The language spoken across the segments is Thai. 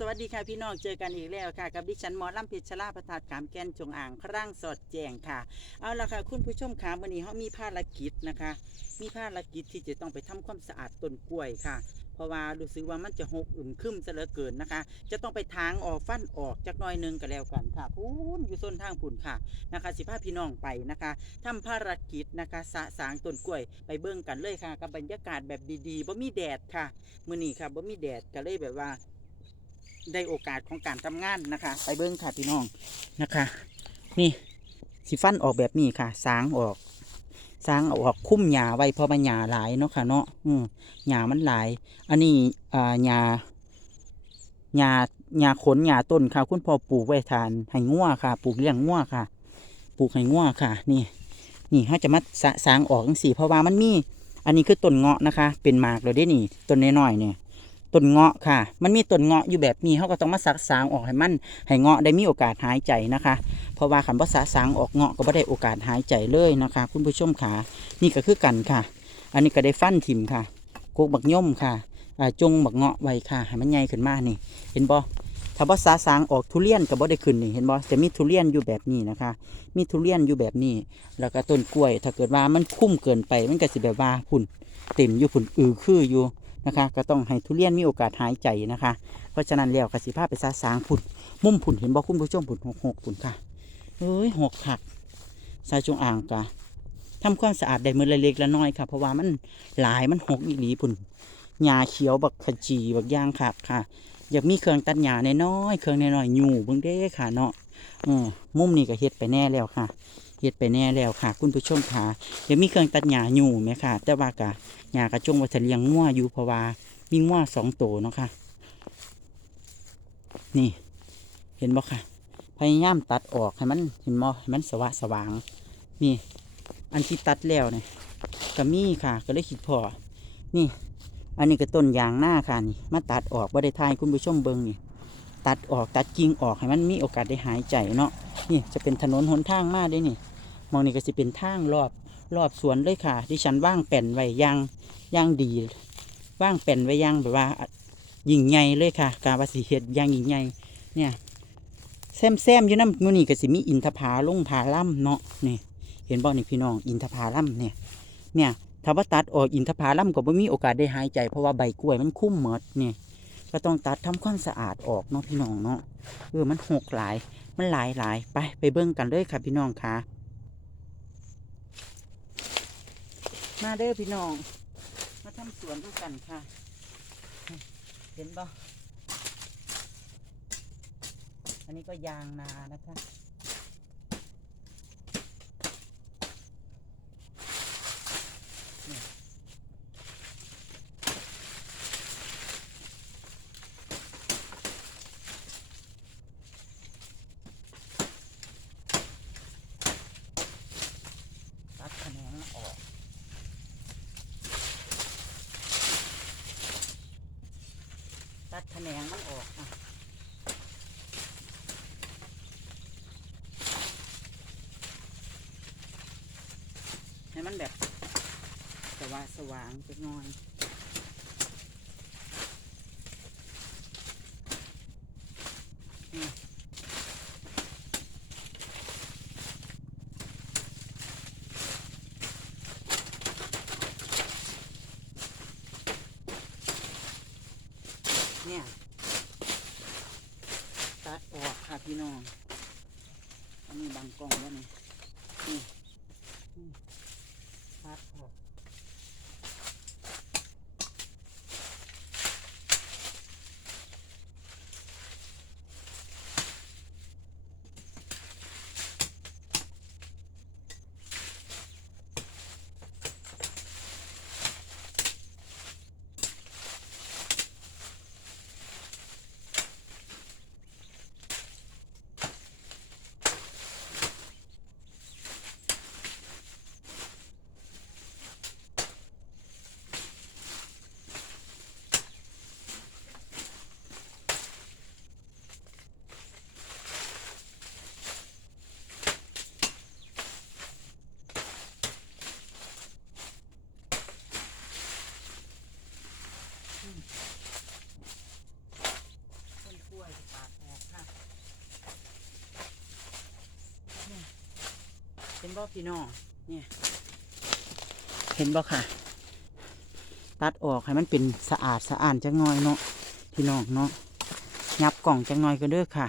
สวัสดีค่ะพี่น้องเจอกันอีกแล้วค่ะ กับดิฉันหมอลำเพชรชลาประทาดขามแกนจงอ่างครั่งสดแจงค่ะ เอาละค่ะ คุณผู้ชมค่ะวันนี้เขามีภารกิจนะคะ มีภารกิจที่จะต้องไปทำความสะอาดต้นกล้วยค่ะ เพราะว่ารู้สึกว่ามันจะหกอึมครึมซะเหลือเกินนะคะ จะต้องไปทางออกฟันออกจากน้อยนึงก็แล้วกันค่ะพูนอยู่ส้นทางปุ่นค่ะนะคะ สิพาพี่น้องไปนะคะทำภารกิจนะคะสะสางต้นกล้วยไปเบิ่งกันเลยค่ะ กับบรรยากาศแบบดีๆบ่มีแดดค่ะมื้อนี้ค่ะบ่มีแดดก็เลยแบบว่า ได้โอกาสของการทำงานนะคะ ไปเบิ้งค่ะพี่น้องนะคะ นี่สิฟันออกแบบนี้ค่ะ สางออก สางออกคุ้มหญ้าไว้เพราะมันหญ้าหลายเนาะค่ะเนาะอืมหญ้ามันหลาย อันนี้อ่าหญ้าหญ้าหญ้าขนหญ้าต้นค่ะ คุณพ่อปลูกไว้ทานให้งัวค่ะ ปลูกเลี้ยงงัวค่ะ ปลูกให้งัวค่ะ นี่ นี่เขาจะมาสะสางออกจังสี่เพราะว่ามันมี อันนี้คือต้นเงาะนะคะ เป็นหมากเลยได้นี่ต้นน้อยๆเนี่ย ต้นเงาะค่ะ มันมีต้นเงาะอยู่แบบนี้เขาก็ต้องมาสักสางออกให้มันให้เงาะได้มีโอกาสหายใจนะคะ เพราะว่าขันภาษาสางออกเงาะก็ไม่ได้โอกาสหายใจเลยนะคะ คุณผู้ชมขานี่ก็คือกันค่ะ อันนี้ก็ได้ฟันถิ่มค่ะกกบักย่อมค่ะจงบักเงาะไว้ค่ะให้มันใหญ่ขึ้นมานี่ เห็นบ่ถ้าภาษาสางออกทุเรียนก็บ่ได้ขึ้นนี่เห็นบ่จะมีทุเรียนอยู่แบบนี้นะคะ มีทุเรียนอยู่แบบนี้ แล้วก็ต้นกล้วย ถ้าเกิดว่ามันคุ้มเกินไปมันก็สิแบบว่าพุ่นเต็มอยู่พุ่นอือคืออยู่ นะคะ ก็ต้องให้ทุเรียนมีโอกาสหายใจนะคะ เพราะฉะนั้นแล้วกสิภาพไปซาสางผุนมุมผุนเห็นบอกคุณผู้ชมผุนหกหกผุนค่ะเอ้ยหกขักสายจงอ่างกะทำความสะอาดได้มือเล็กๆละน้อยค่ะ เพราะว่ามันหลายมันหกอีหลีผุนหญ้าเขียวบักขจีบักย่างขักค่ะ อยากมีเครื่องตัดหญ้าน้อยๆเครื่องน้อยๆอยู่เบิ่งเด้ค่ะเนาะอืมมุมนี้ก็เฮ็ดไปแน่แล้วค่ะ เฮ็ดไปแน่แล้วค่ะ คุณผู้ชมค่ะอยากมีเครื่องตัดหญ้าอยู่ไหมค่ะ แต่ว่ากะหญ้ากระจงว่าจะเลี้ยงงัวอยู่เพราะว่ามีงัวสองตัวเนาะค่ะ นี่เห็นบ่ค่ะ พยายามตัดออกให้มันเห็นบ่ให้มันสว่างสว่างนี่ อันที่ตัดแล้วเนี่ยก็มีค่ะ ก็เลยคิดพอ นี่ อันนี้ก็ต้นยางหน้าค่ะนี่มาตัดออกบ่ได้ทายคุณผู้ชมเบิ่งนี่ ตัดออกตัดกิ่งออกให้มันมีโอกาสได้หายใจเนาะนี่จะเป็นถนนหนทางมากได้นี่ มองนี่ก็จะเป็นทางรอบรอบสวนเลยค่ะ ที่ฉันว่างแป่นไว้อยางอยางดีว่างแป่นไว้อยางแบบว่ายิงใหญ่เลยค่ะ กาวาสีเห็ดอยางยิงใหญ่เนี่ยแซมแซมอยู่น้ำงูนี่ก็สิมีอินทผาลงผาล่ำเนาะนี่เห็นบ่นี่พี่น้องอินทผาล่ำเนี่ยเนี่ยถ้าว่าตัดออกอินทผาล่ำก็ไม่มีโอกาสได้หายใจเพราะว่าใบกล้วยมันคุ้มหมดนี่ก็ต้องตัดทำความสะอาดออกเนาะพี่น้องเนาะเออมันหกหลาย มันหลายหลายไปไปเบิ่งกันเลยค่ะพี่น้องค่ะ มาเด้อพี่น้อง มาทำสวนด้วยกันค่ะ เห็นปะอันนี้ก็ยางนานะคะ นี่ตัดแขนงออก ตัดแขนงมันออกอะ ให้มันแบบสว่างสว่างจะน้อย เห็นบ่พี่น้องเนี่ยเห็นบ่ค่ะ ตัดออกให้มันเป็นสะอาดสะอาดจังน้อยเนาะพี่น้องเนาะยับกล่องจังน้อยก็เด้อค่ะ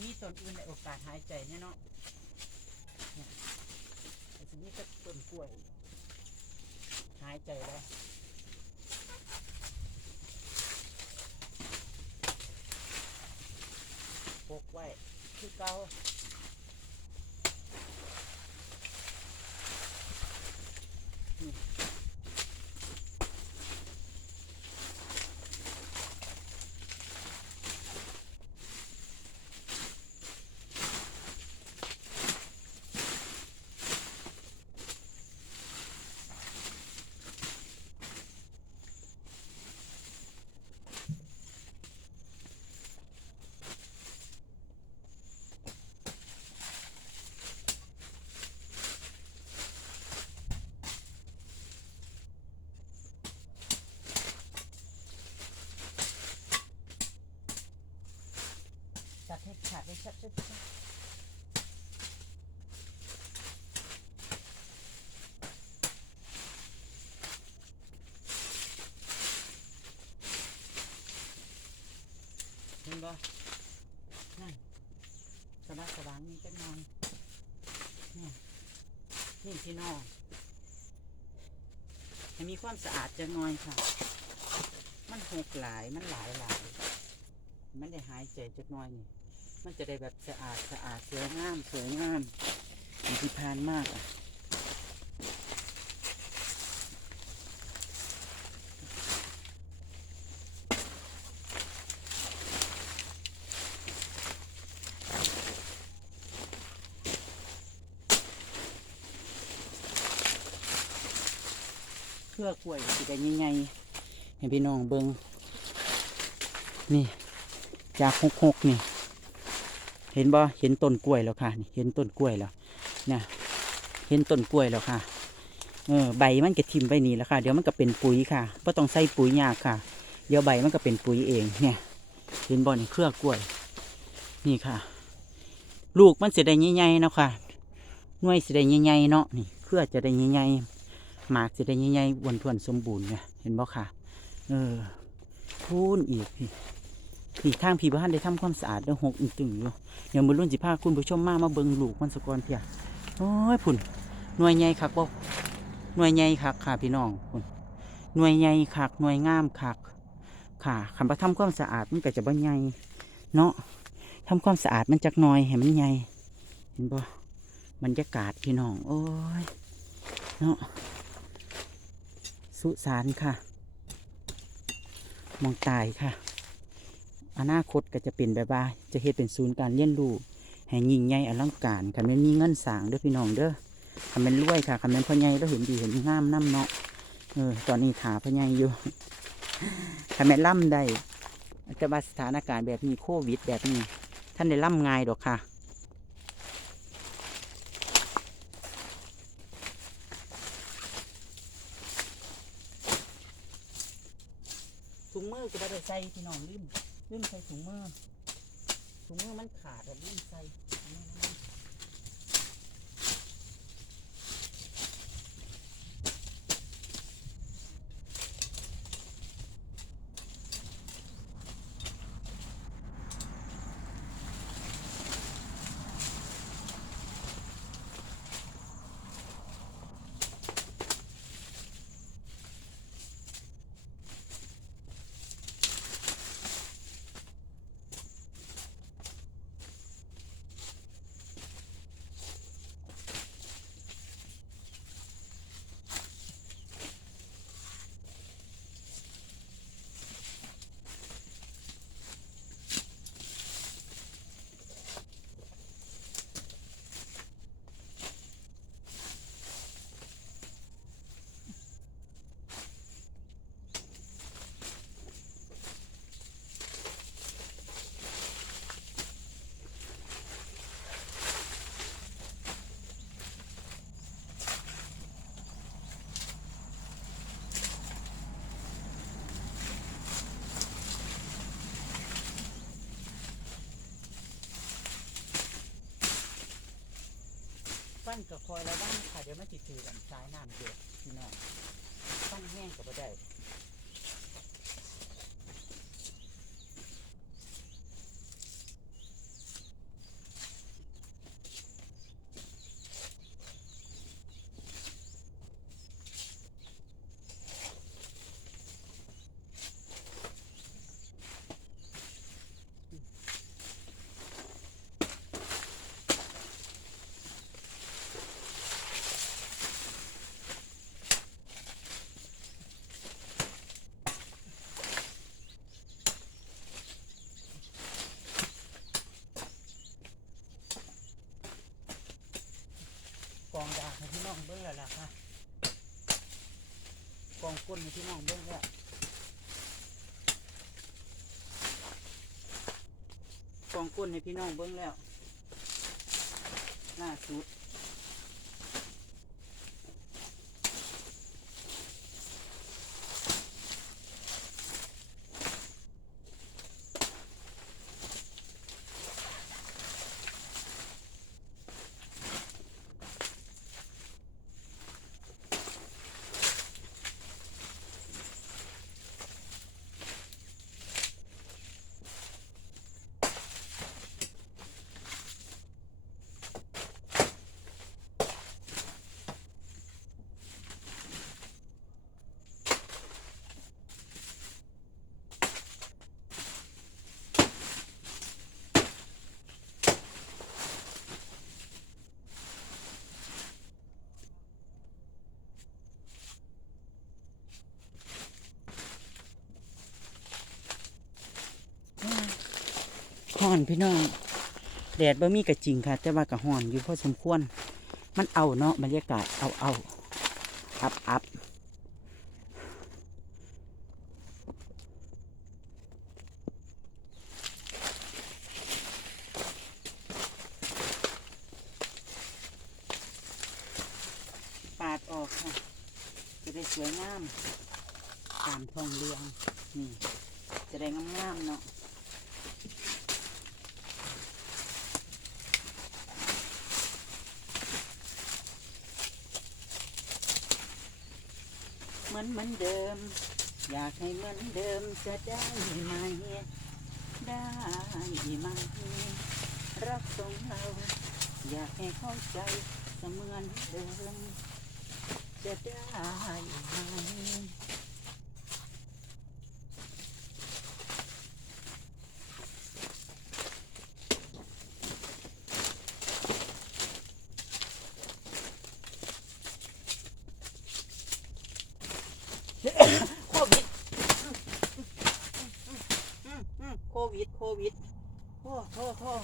มีต้นอื่นในโอกาสหายใจเนี่ยเนาะเนี่ยแต่ทีนี้ก็ต้นกล้วย หายใจแล้วปกไว้คือเก่านี่ตัดให้ขาดได้ชัดชัดชัดเห็น บ่นั่นสบายสว่างนี่จังนอยนี่นี่พี่น้องให้มีความสะอาดจังน่อยค่ะ มันหกหลายมันหลายหลาย มันได้หายใจจักหน่อยนี่ มันจะได้แบบสะอาดสะอาดสวยงามสวยงามมีที่พานมากอะ เพื่อกล้วยสิได้ยังไงให้พี่น้องเบิงนี่ จากหกหกนี่ เห็นบ่เห็นต้นกล้วยแล้วค่ะนี่เห็นต้นกล้วยแล้วเนี่ยเห็นต้นกล้วยแล้วค่ะเออใบมันก็ทิ่มไปนี่แล้วค่ะ เดี๋ยวมันก็เป็นปุ๋ยค่ะก็ต้องใส่ปุ๋ยยากค่ะ เดี๋ยวใบมันก็เป็นปุ๋ยเองเนี่ย เห็นบ่นี่เครือกล้วย นี่ค่ะ ลูกมันเสียได้ใหญ่ๆนะค่ะหน่วยเสียได้ใหญ่ๆเนาะนี่เครือจะได้ใหญ่ๆ หมากเสียได้ใหญ่ๆวนทวนสมบูรณ์เนี่ยเห็นบ่ค่ะ เออพูนอีกพี่นี่ทางพี่บ้านได้ทำความสะอาดเด้อหกอึ่งตึงอยู่เดี๋ยวมือรุ่นสิพาคุณผู้ชมมามาเบิ่งลูกมันสะกอนเพียโอ้ยพุ่นหน่วยใหญ่คักบ่หน่วยใหญ่คักค่ะพี่น้องพุ่นหน่วยใหญ่คักหน่วยงามคัก ค่ะคันบ่ทำความสะอาดมันก็จะบ่ใหญ่เนาะทำความสะอาดมันจักหน่อยให้มันใหญ่เห็นบ่บรรยากาศพี่น้องโอ้ยเนาะ สุสานค่ะ มองตายค่ะ อนาคตก็จะเป็นแบบว่าจะเฮ็ดเป็นศูนย์การเรียนรู้แห่งยิ่งใหญ่อลังการคันแม่นมีเงินสางเด้อพี่น้องเด้อคันแม่นรวยค่ะคันแม่นพ่อใหญ่เราเห็นดีเห็นงามน้ำเนาะเออตอนนี้ถาพ่อใหญ่อยู่คันแม่นล่ำได้แต่ว่าสถานการณ์แบบนี้โควิดแบบนี้ ท่านได้ล่ำง่ายดอกค่ะ ถุงมือก็ไม่ได้ใส่พี่น้อง ลืมลืมใส่ถุงมือถุงมือมันขาดอะลืมใส่ ปั้นกับคอยระวังค่ะเดี๋ยวมันจิถือกันสายน้ำเยอะพี่น้องปั้นแห้งกับบ่ได้ น้องเบิ้งแล้วล่ะค่ะกองก้นให้พี่น้องเบิ้งแล้วกองก้นให้พี่น้องเบิ้งแล้วน่าสุด ห่อนพี่น้อง แดดบ่มีกระจริงค่ะ แต่ว่ากะห่อนอยู่พอสมควร มันเอาเนาะบรรยากาศเอาเอาอับอับปาดออกค่ะ จะได้สวยงาม ตามทองเรือง นี่ จะได้งามๆเนาะ เหมือนเหมือนเดิม อยากให้เหมือนเดิมจะได้ไหมได้ไหมรักของเรา อยากให้เข้าใจเสมือนเดิม จะได้ไหม โควิด วิดโควิดโอ้โทษโทษ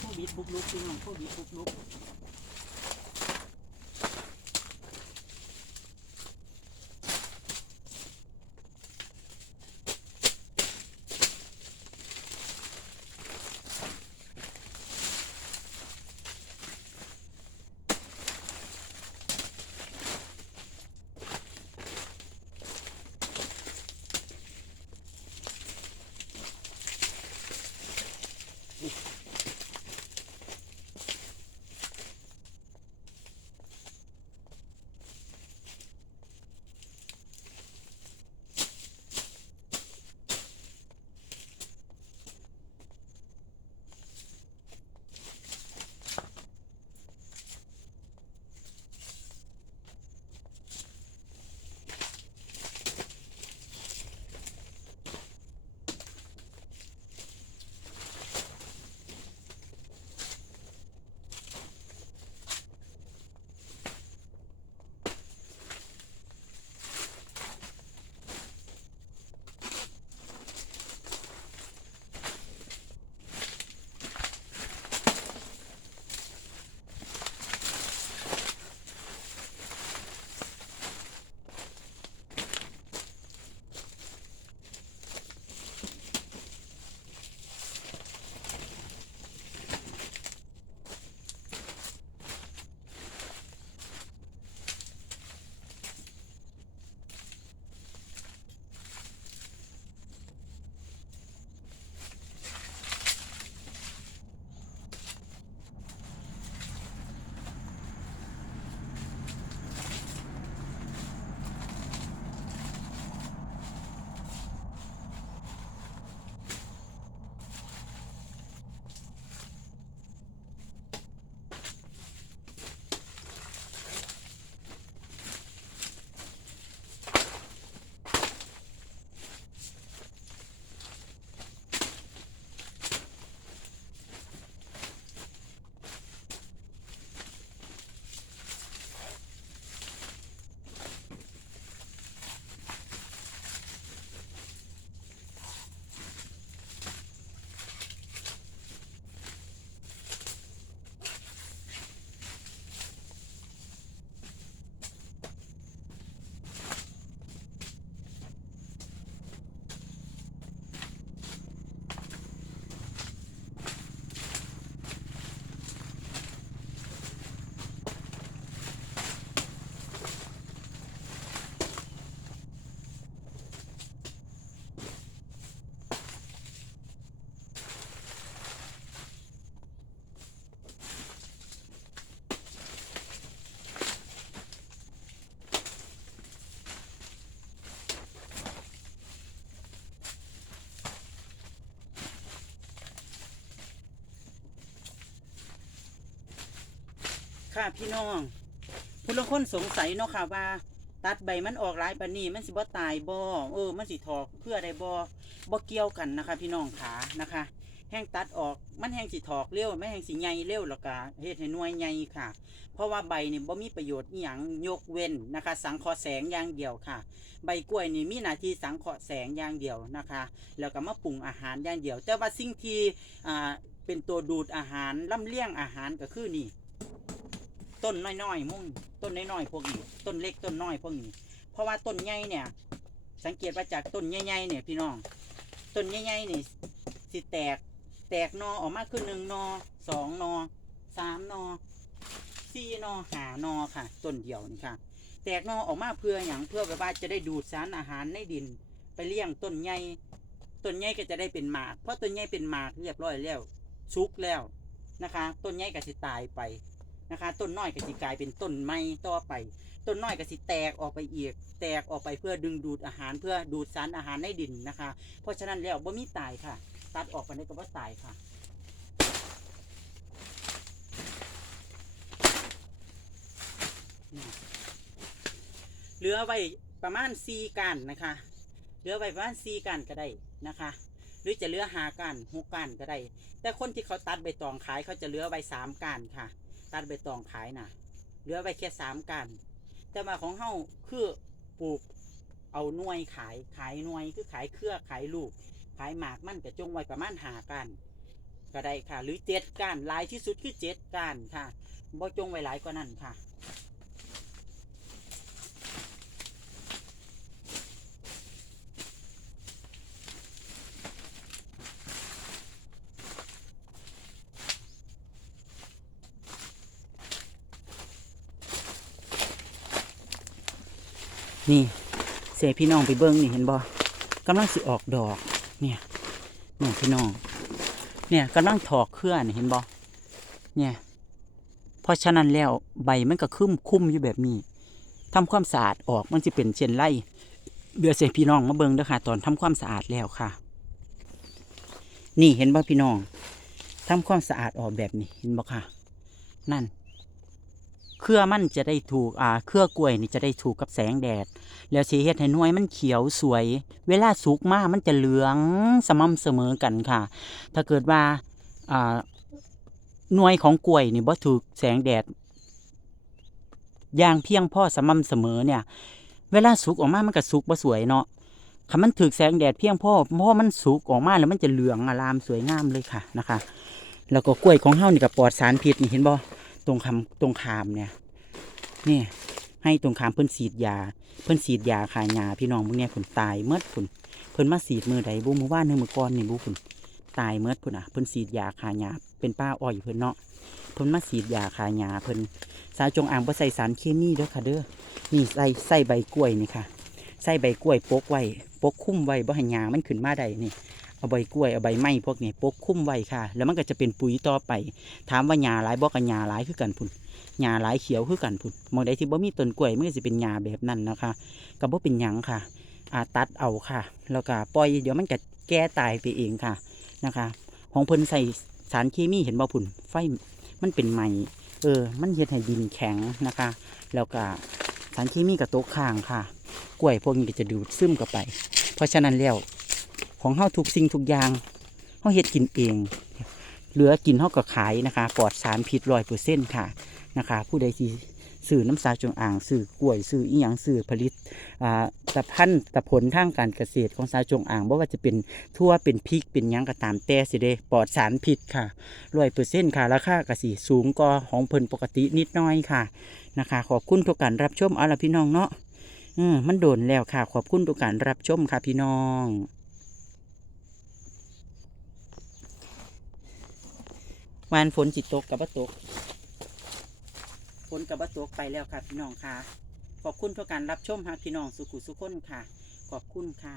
โอ้ โควิดบุกลุกพี่น้องโควิดบุกลุก ค่ะพี่น้องคุณลางคนสงสัยเนาะค่ะว่า ตัดใบมันออกหลายปานนี้มันสิบ่ตายบ่เออ มันสิถอกเพื่อใดบ่บ่เกี่ยวกันนะคะ พี่น้องขานะคะ แห้งตัดออกมันแห้งสิถอกเร็วไม่แห้งสิใหญ่เร็วแล้วก็เฮ็ดให้หน่วยใหญ่ค่ะ เพราะว่าใบนี่บ่มีประโยชน์อีหยังยกเว้นนะคะ สังเคราะห์แสงอย่างเดียวค่ะ ใบกล้วยนี่มีหน้าที่สังเคราะห์แสงอย่างเดียวนะคะ แล้วก็มาปรุงอาหารอย่างเดียว แต่ว่าสิ่งที่อ่าเป็นตัวดูดอาหารลำเลี้ยงอาหารก็คือนี่ ต้นน้อยๆมุ่งต้นน้อยๆพวกนี้ต้นเล็กต้นน้อยพวกนี้ เพราะว่าต้นใหญ่เนี่ย สังเกตว่าจากต้นใหญ่ๆเนี่ยพี่น้องต้นใหญ่ๆนี่สิแตก แตกนอออกมาคือหนึ่งนอสองนอสามนอสี่นอหานอค่ะ ต้นเดียวนี่ค่ะ แตกนอออกมาเพื่ออย่างเพื่อแบบว่าจะได้ดูดสารอาหารในดิน ไปเลี้ยงต้นใหญ่ต้นใหญ่ก็จะได้เป็นหมาก เพราะต้นใหญ่เป็นหมากเรียบร้อยแล้วชุกแล้วนะคะ ต้นใหญ่ก็สิตายไป นะคะต้นน้อยก็สิกลายเป็นต้นไม้ต่อไป ต้นน้อยก็สิแตกออกไปอีก แตกออกไปเพื่อดึงดูดอาหารเพื่อดูดสารอาหารในดินนะคะ เพราะฉะนั้นแล้วบ่มีตายค่ะ ตัดออกไปได้ก็บ่ตายค่ะเหลือไว้ประมาณสี่กันนะคะเหลือไว้ประมาณสี่กันก็ได้นะคะ หรือจะเหลือหากันหกกันก็ได้ แต่คนที่เขาตัดใบตองขายเขาจะเหลือไว้สามกันค่ะ ตัดใบตองขายนะเหลือไว้แค่สามกัน แต่มาของเฮาคือปลูกเอาหน่วยขายขายหน่วยคือขายเครือขายลูก ขายหมากมันก็จงไว้ประมาณหากันก็ได้ค่ะ หรือเจ็ดก้านหลายที่สุดคือเจ็ดก้านค่ะบ่จงไว้หลายกว่านั้นค่ะ นี่เสพี่น้องไปเบิ้งนี่เห็นบ่กำลังสิออกดอก เนี่ยเนี่ยพี่น้อง เนี่ยกำลังถอกเครื่อนี่เห็นบ่เนี่ย เพราะฉะนั้นแล้วใบมันก็คุ้มคุ้มอยู่แบบนี้ทำความสะอาดออกมันจะเป็นเช่นไรเดือเสพี่น้องมาเบิ้งเด้อค่ะ ตอนทำความสะอาดแล้วค่ะ นี่เห็นบ่พี่น้องทำความสะอาดออกแบบนี้เห็นบ่ค่ะ นั่น เครือมันจะได้ถูกอ่าเครือกล้วยนี่จะได้ถูกกับแสงแดด แล้วสีเฮ็ดให้หน่วยมันเขียวสวย เวลาสุกมากมันจะเหลืองสม่ำเสมอกันค่ะ ถ้าเกิดว่าอ่าหน่วยของกล้วยนี่บ่ถูกแสงแดดอย่างเพียงพอสม่ำเสมอเนี่ย เวลาสุกออกมามันก็สุกบ่สวยเนาะคันมันถูกแสงแดดเพียงพอเพราะมันสุกออกมาแล้วมันจะเหลืองอลามสวยงามเลยค่ะนะคะ แล้วก็กล้วยของเฮานี่ก็ปลอดสารพิษนี่เห็นบ่ ตรงคำตรงคามเนี่ยนี่ให้ตรงคามเพิ่นฉีดยา เพิ่นฉีดยาขายยาพี่น้องพวกเนี้ยผลตายเมื่อผลเพิ่นมาฉีดมือใดบุ้มือว่านเนื้อมือก้อนนี่บุผลตายเมื่อผลอะเพิ่นฉีดยาขายยาเป็นป้าอ้อยเพิ่นเนาะเพิ่นมาฉีดยาขายยาเพิ่นสาวจงอ่างบ่ใส่สารเคมีเด้อค่ะเด้อนี่ใส่ใส่ใบกล้วยนี่ค่ะใส่ใบกล้วยปกไว้ปกคุ้มไว้บ่ให้ยามันขึ้นมาได้นี่ เอาใบกล้วยเอาใบไม้พวกนี้ปกคุ้มไว้ค่ะ แล้วมันก็จะเป็นปุ๋ยต่อไป ถามว่าหญ้าหลายบ่กับหญ้าหลายคือกันพุ่นหญ้าหลายเขียวคือกันพุ่นมองใดที่บ่มีต้นกล้วยมันก็สิเป็นหญ้าแบบนั้นนะคะก็บ่เป็นหยังค่ะอาตัดเอาค่ะ แล้วก็ปล่อยเดี๋ยวมันก็แก่ตายไปเองค่ะนะคะ ของเพิ่นใส่สารเคมีเห็นบ่พุ่นไฟมันเป็นไหมเออ มันเฮ็ดให้ดินแข็งนะคะ แล้วก็สารเคมีก็ตกค้างค่ะ กล้วยพวกนี้ก็จะดูดซึมเข้าไป เพราะฉะนั้นแล้ว ของเฮาทุกสิ่งทุกอย่างเฮาเฮ็ดกินเอง เหลือกินเท่ากับขายนะคะ ปลอดสารพิษร้อยเปอร์เซ็นต์ค่ะนะคะ ผู้ใดที่สื่อน้ำสาจงอ่างสื่อกล้วยสื่ออีหยังสื่อผลิตอ่าตะพันตะผลทางการเกษตรของสาจงอ่างบ่ว่าจะเป็นทั่วเป็นพริกเป็นหยังก็ตามแต่สิเดปลอดสารพิษค่ะร้อยเปอร์เซ็นต์ค่ะราคากสิสูงกว่าของเพิ่นปกตินิดน้อยค่ะนะคะ ขอบคุณทุกการรับชมเอาละพี่น้องเนาะมันโดนแล้วค่ะ ขอบคุณทุกการรับชมค่ะพี่น้อง วานฝนจิตตกกับบ่ตกฝนกับบ่ตกไปแล้วค่ะพี่น้องค่ะ ขอบคุณทุกการรับชมค่ะพี่น้องสุขุสุขคนค่ะ ขอบคุณค่ะ